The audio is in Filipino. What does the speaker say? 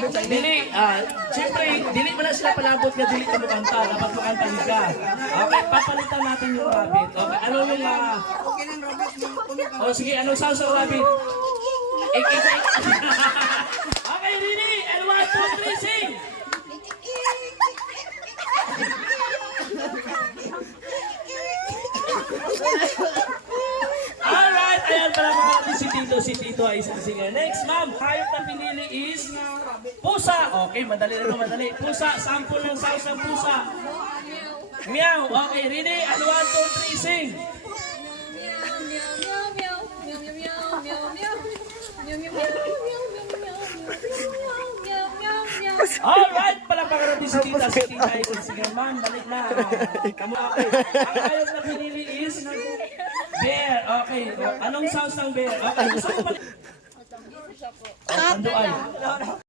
Dili, siyempre, dili mo na sila palabot na dili ka makanta. Dapat makanta ka. Okay, papalitan natin yung rabbit. Okay, ano yung sige, anong sound sa rabbit? Okay, ready? And 1, 2, 3, sing! Alright, ayan pala mga natin si Tito ay isang singer. Next, ma'am, hayop na pinili is pusa. Okay, madali na ito, madali. Pusa, sample ng sounds ng pusa. Meow. Okay, ready? And 1, 2, 3, sing! Alright, palakpakan natin si Tita. Si Tita ay isang singer. Ma'am, balik na. Kamu, okay. Ang hayop na pinili is bear. Okay. Anong sounds ng bear? Okay, gusto ko balik. Tanduan.